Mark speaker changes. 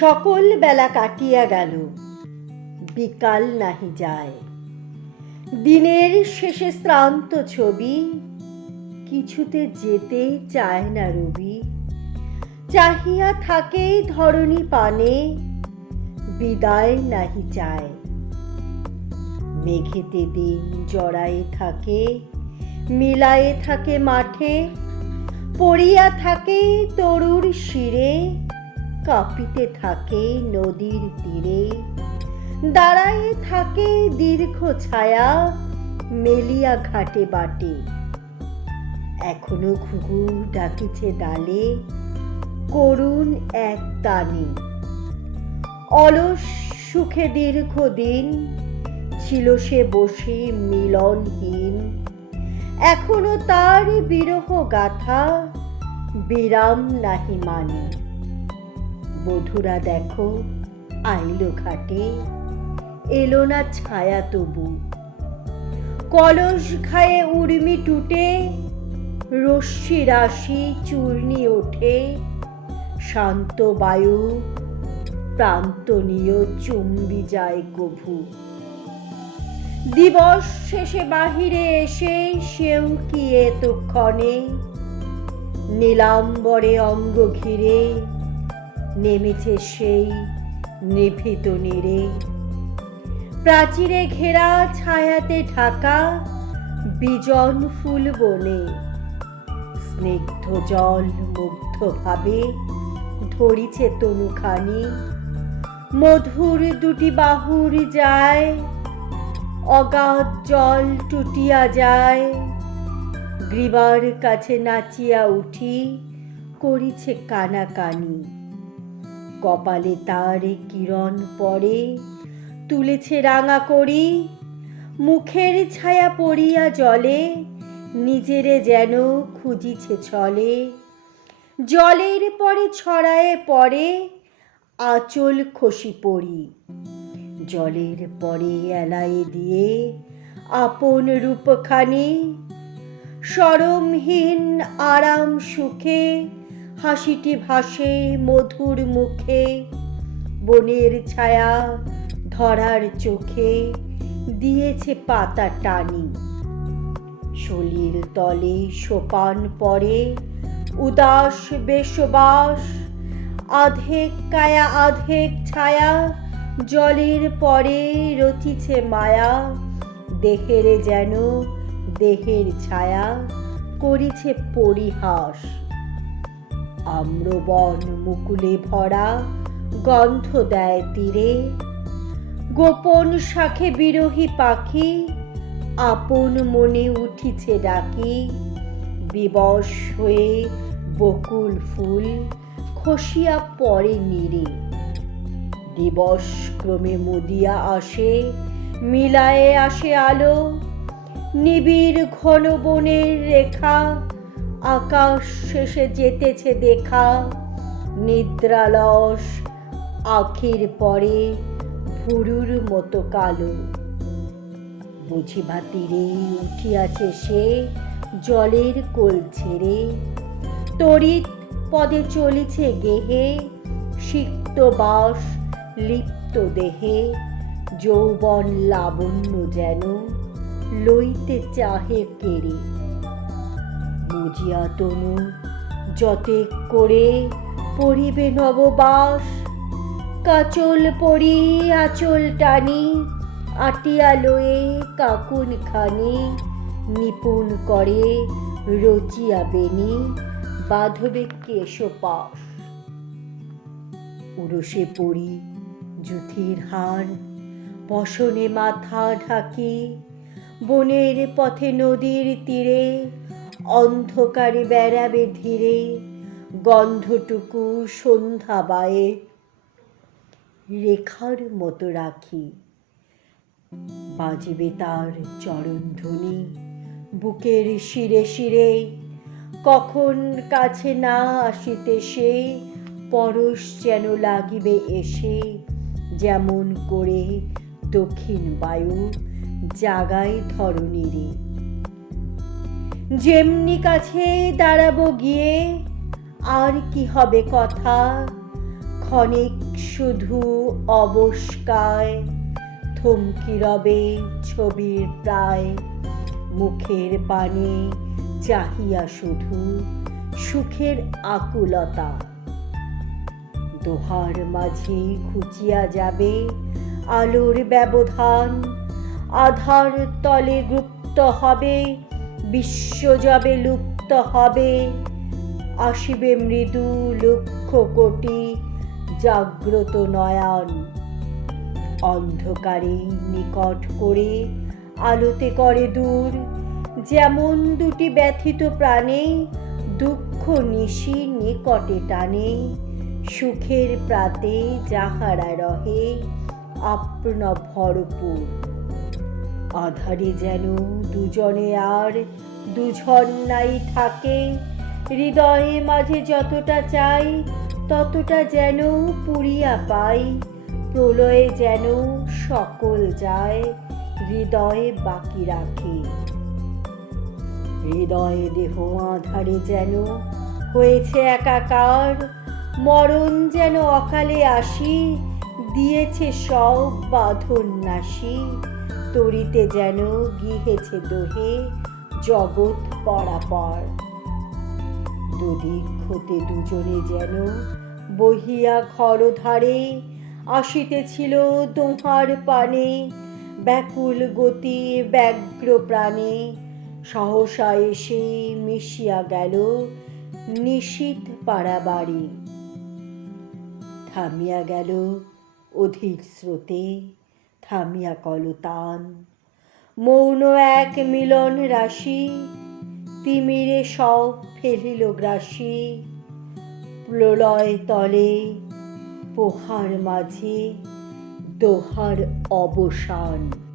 Speaker 1: সকল বেলা কাটিয়া গেল। বিকাল নাহি যায়। দিনের শেষে শ্রান্ত ছবি। কিছুতে যেতে চায় না রবি। চাহিয়া থাকে ধরণী পানে। বিদায় নাহি চায়। মেঘেতে দিন জড়ায়ে থাকে, মিলায়ে থাকে মাঠে, পড়িয়া থাকে তরুর শিরে। কাঁপিতে থাকে নদীর তীরে। দাঁড়ায়ে থাকে দীর্ঘ ছায়া, মেলিয়া ঘাটে বাটে। এখনও ঘুঘু ডাকিছে ডালে, করুণ এক তানে অলস সুখে দীর্ঘদিন ছিল সে বসে মিলনহীন। এখনও তার বিরহ গাথা, বিরাম নাহি মানে। বধুরা দেখো, আইলো ঘাটে। এলো না ছায়া তবু। কলস খায়ে উর্মি টুটে, রশ্মি রাশি চূর্ণি ওঠে। শান্ত বায়ু প্রান্তনীয় চুম্বি যায় কভু। দিবস শেষে বাহিরে এসে সেও কি এতক্ষণে? নীলাম্বরে অঙ্গ ঘিরে নেমেছে সেই নিভৃত নীরে। প্রাচীরে ঘেরা ছায়াতে ঢাকা বিজন ফুল বনে, স্নিগ্ধ জল মুগ্ধ ভাবে ধরিছে তনুখানি। মধুর দুটি বাহুর যায়, অগাধ জল টুটিয়া যায়। গ্রীবার কাছে নাচিয়া উঠি, করিছে কানাকানি। কপালে তার কিরণ পড়ে, তুলেছে রাঙা করি মুখের ছায়া পড়িয়া জলে, নিজেরে যেন খুঁজিছে ছলে। জলের পরে ছড়ায়ে পড়ে, আঁচল খসি পড়ি। জলের পরে এলায়ে দিয়ে আপন রূপখানি, সরমহীন আরাম সুখে হাসিটি ভাসে মধুর মুখে, বনের ছায়া ধরার চোখে, দিয়েছে পাতা টানি। সলিল তলে সোপান পরে, উদাস বেশবাস, আধেক কায়া, আধেক ছায়া, জলের পরে রচিছে মায়া, দেহের যেন দেহের ছায়া, করিছে পরিহাস। আম্রবন মুকুলে ভরা গন্ধ দেয় তীরে। গোপন শাখে বিরোহী পাখি আপন মনে উঠিছে ডাকি। বিবশ হয়ে বকুল ফুল খসিয়া পড়ে নিরে। দিবস ক্রমে মুদিয়া আসে, মিলায়ে আসে আলো। নিবিড় ঘন বনের রেখা আকাশ শেষে যেতেছে দেখা, নিদ্রালস, আখির পরে ভুরুর মতো কালো। বুঝিবা তীরে উঠিয়াছে সে জলের কোল ছেড়ে। তড়িৎ পদে চলিছে গেহে, সিক্ত বাস লিপ্ত দেহে। যৌবন লাবণ্য যেন লইতে চাহে কেড়ে। বুঝিয়া তনু যতেক করে পড়িবে নববাস। কাচল পরি, আচল টানি, আটিয়া লয়ে কাকুন খানি নিপুণ করে রচিয়া বেনি বাঁধবে কেশপাশ। উরসে পড়ি জুথির হার বসনে মাথা ঢাকি, বনের পথে নদীর তীরে অন্ধকারে বেড়াবে ধীরে, গন্ধটুকু সন্ধ্যা বায়ে। রেখার মতো রাখি, বাজিবে তার চরণধ্বনি বুকের শিরে শিরে। কখন কাছে না আসিতে সে, পরশ যেন লাগিবে এসে। যেমন করে দক্ষিণ বায়ু জাগায় ধরণীরে। যেমনি কাছে দাঁড়াবো গিয়ে, আর কি হবে কথা? ক্ষণিক শুধু অবস্কায়, থমকি রবে ছবির প্রায়। মুখের পানে চাহিয়া শুধু সুখের আকুলতা। দোহার মাঝে ঘুচিয়া যাবে আলোর ব্যবধান, আধার তলে গুপ্ত হবে বিশ্ব যাবে লুপ্ত হবে। আসিবে মৃদু লক্ষ কোটি জাগ্রত নয়ন। অন্ধকারে নিকট করে আলোতে করে দূর। যেমন দুটি ব্যথিত প্রাণে দুঃখ নিশি নিকটে টানে। সুখের প্রাতে যাহারা রহে, আপন ভরপুর আধারে যেন দুজনে আর দুজন নাই থাকে। হৃদয়ে মাঝে যতটা চাই, ততটা যেন পুরিয়া পাই। প্রলয়ে যেন সকল যায়, হৃদয়ে বাকি রাখে। হৃদয়ে দেহ আধারে যেন হয়েছে একাকার, মরণ যেন অকালে আসি, দিয়েছে সব বাঁধন নাশি। তরিতে যেন গিহেছে দোহে জগৎ পরাপর। দুদিক হতে দুজনে যেন বহিয়া ঘর ধারে আসিতেছিল দোহার পানে, ব্যাকুল গতি ব্যগ্র প্রাণে। সহসা এসে মিশিয়া গেল নিশীত পাড়াবাড়ি। থামিয়া গেল অধিক স্রোতে থামিয়া কলতান। মৌন এক মিলন রাশি, তিমিরে সব ফেলিল গ্রাসী। প্রলয় তলে, পোহার মাঝে দোহার অবসান।